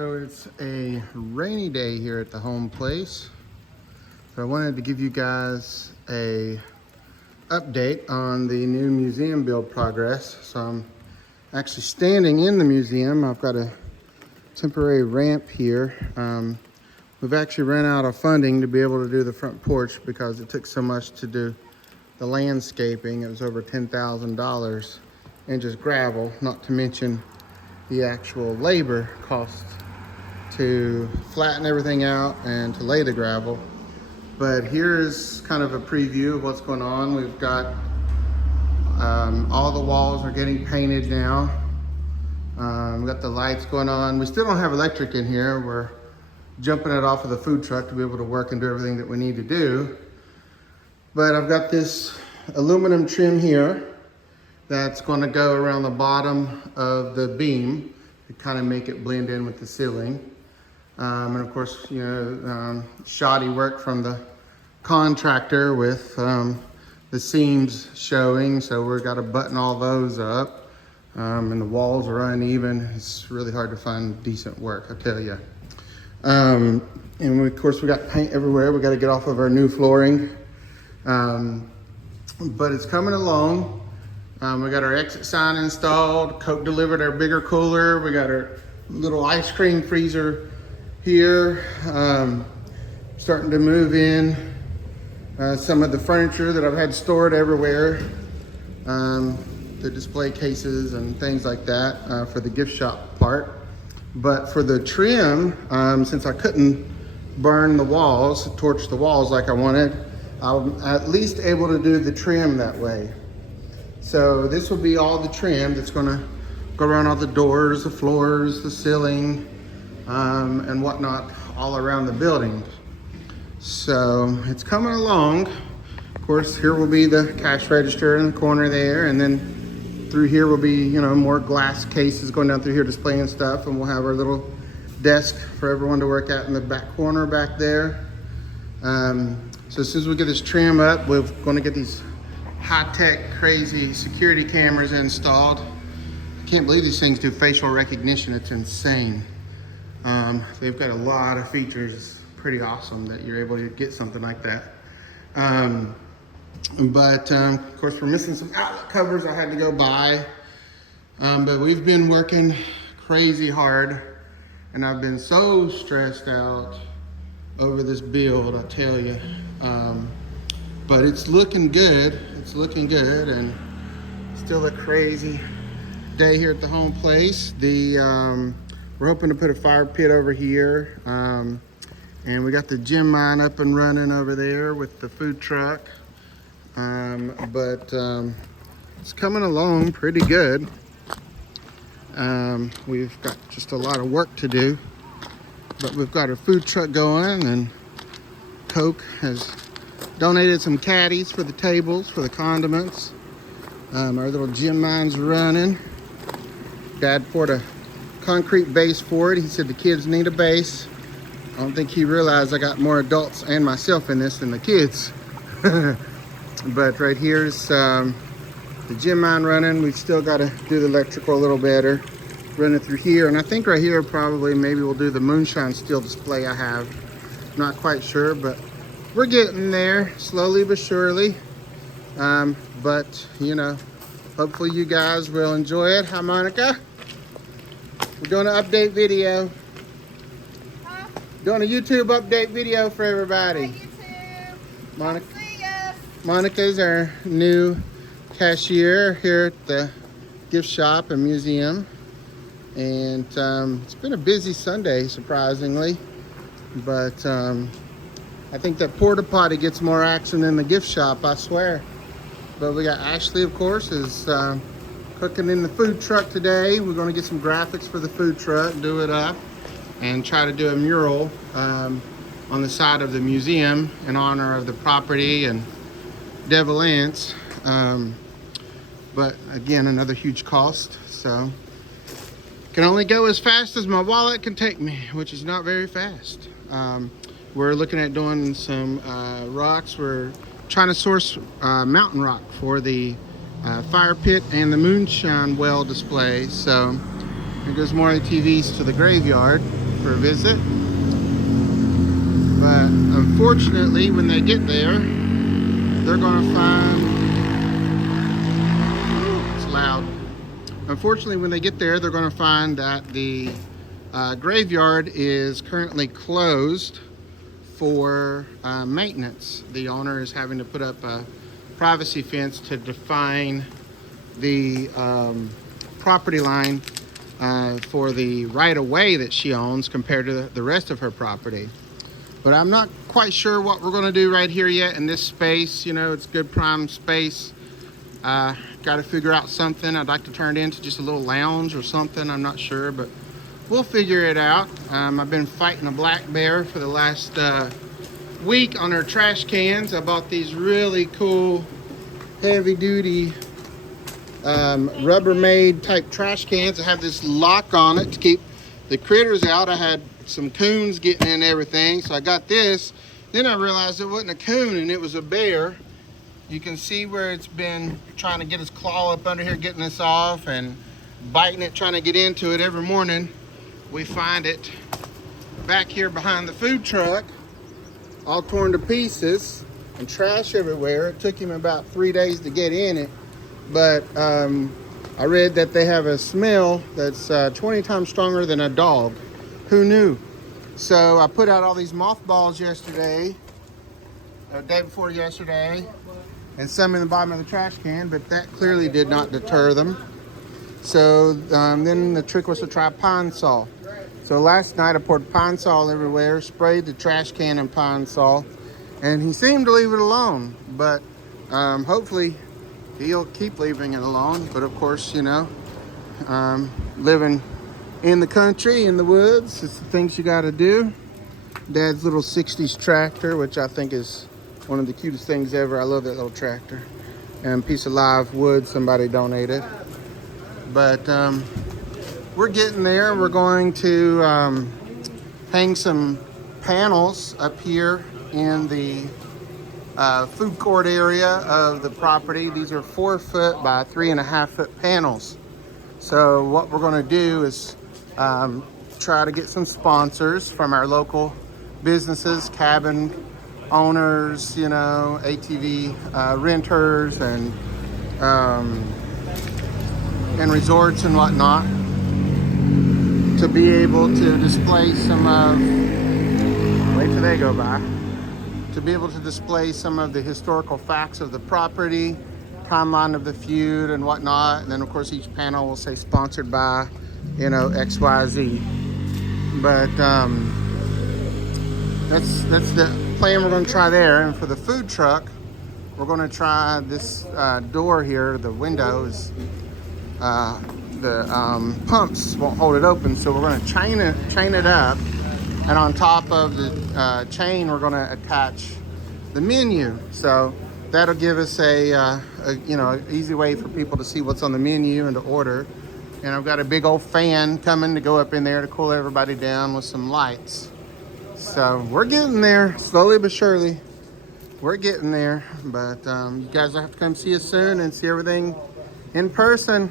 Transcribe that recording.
So it's a rainy day here at the home place. So I wanted to give you guys a update on the new museum build progress. So I'm actually standing in the museum. I've got a temporary ramp here. We've actually run out of funding to be able to do the front porch because it took so much to do the landscaping. It was over $10,000 and just gravel, not to mention the actual labor costs to flatten everything out and to lay the gravel. But here's kind of a preview of what's going on. We've got all the walls are getting painted now. We've got the lights going on. We still don't have electric in here. We're jumping it off of the food truck to be able to work and do everything that we need to do. But I've got this aluminum trim here that's going to go around the bottom of the beam to kind of make it blend in with the ceiling. And of course, you know, shoddy work from the contractor with the seams showing, so we've got to button all those up. And the walls are uneven. It's really hard to find decent work, I tell you. And of course, we got paint everywhere. We got to get off of our new flooring. But it's coming along. We got our exit sign installed. Coke delivered our bigger cooler. We got our little ice cream freezer here. Starting to move in some of the furniture that I've had stored everywhere. The display cases and things like that for the gift shop part. But for the trim, since I couldn't burn the walls, torch the walls like I wanted, I'm at least able to do the trim that way. So this will be all the trim that's gonna go around all the doors, the floors, the ceiling, and whatnot all around the building. So it's coming along. Of course, here will be the cash register in the corner there, and then through here will be, you know, more glass cases going down through here displaying stuff, and we'll have our little desk for everyone to work at in the back corner back there. So as soon as we get this trim up, we're going to get these high-tech, crazy security cameras installed. I can't believe these things do facial recognition. It's insane. They've got a lot of features. It's pretty awesome that you're able to get something like that. But of course, we're missing some outlet covers I had to go buy. But we've been working crazy hard, and I've been so stressed out over this build, I tell you. But it's looking good. It's looking good, and still a crazy day here at the home place. We're hoping to put a fire pit over here, and we got the gym mine up and running over there with the food truck. But it's coming along pretty good. We've got just a lot of work to do, but we've got our food truck going, and Coke has donated some caddies for the tables, for the condiments. Our little gym mine's running. Dad poured a concrete base for it. He said the kids need a base. I don't think he realized I got more adults and myself in this than the kids. But right here's the gym mine running. We've still got to do the electrical a little better. Running through here, and I think right here probably maybe we'll do the moonshine steel display I have. Not quite sure, but we're getting there slowly but surely. But you know, hopefully you guys will enjoy it. Hi, Monica. We're doing an update video. Huh? Doing a YouTube update video for everybody. Hi, YouTube. Monica. See ya. Monica's our new cashier here at the gift shop and museum. And it's been a busy Sunday, surprisingly. But I think that porta potty gets more action than the gift shop, I swear. But we got Ashley, of course, is cooking in the food truck today. We're going to get some graphics for the food truck, do it up, and try to do a mural on the side of the museum in honor of the property and Devil Anse. But again, another huge cost. So can only go as fast as my wallet can take me, which is not very fast. We're looking at doing some rocks. We're trying to source mountain rock for the fire pit and the moonshine well display. So here goes more ATVs to the graveyard. for a visit. But unfortunately, when they get there, they're going to find, it's loud. Unfortunately, when they get there, they're going to find that the graveyard is currently closed for maintenance. The owner is having to put up a privacy fence to define the property line for the right-of-way that she owns compared to the rest of her property. But I'm not quite sure what we're going to do right here yet in this space. You know, it's good prime space. Got to figure out something. I'd like to turn it into just a little lounge or something. I'm not sure, but we'll figure it out. I've been fighting a black bear for the last week on her trash cans. I bought these really cool heavy-duty Rubbermaid type trash cans that have this lock on it to keep the critters out. I had some coons getting in everything, so I got this. Then I realized it wasn't a coon and it was a bear. You can see where it's been trying to get his claw up under here, getting this off and biting it, trying to get into it. Every morning we find it back here behind the food truck, all torn to pieces and trash everywhere. It took him about 3 days to get in it, but I read that they have a smell that's 20 times stronger than a dog. Who knew? So I put out all these mothballs yesterday, day before yesterday, and some in the bottom of the trash can, but that clearly did not deter them. So then the trick was to try Pine Sol. So last night I poured Pine Sol everywhere, sprayed the trash can in Pine Sol, and he seemed to leave it alone. But hopefully he'll keep leaving it alone. But of course, you know, living in the country, in the woods, it's the things you got to do. Dad's little 60s tractor, which I think is one of the cutest things ever. I love that little tractor. And a piece of live wood somebody donated. But we're getting there. We're going to hang some panels up here in the food court area of the property. These are 4 foot by 3.5 foot panels. So what we're going to do is try to get some sponsors from our local businesses, cabin owners, you know, ATV renters and resorts and whatnot, to be able to display some of, wait till they go by, to be able to display some of the historical facts of the property, timeline of the feud and whatnot. And then of course each panel will say sponsored by, you know, XYZ. But that's the plan we're going to try there. And for the food truck, we're going to try this door here. The windows, the pumps won't hold it open, so we're going to chain it up, and on top of the chain we're going to attach the menu. So that'll give us a you know, easy way for people to see what's on the menu and to order. And I've got a big old fan coming to go up in there to cool everybody down with some lights. So we're getting there, slowly but surely. We're getting there, but you guys will have to come see us soon and see everything in person.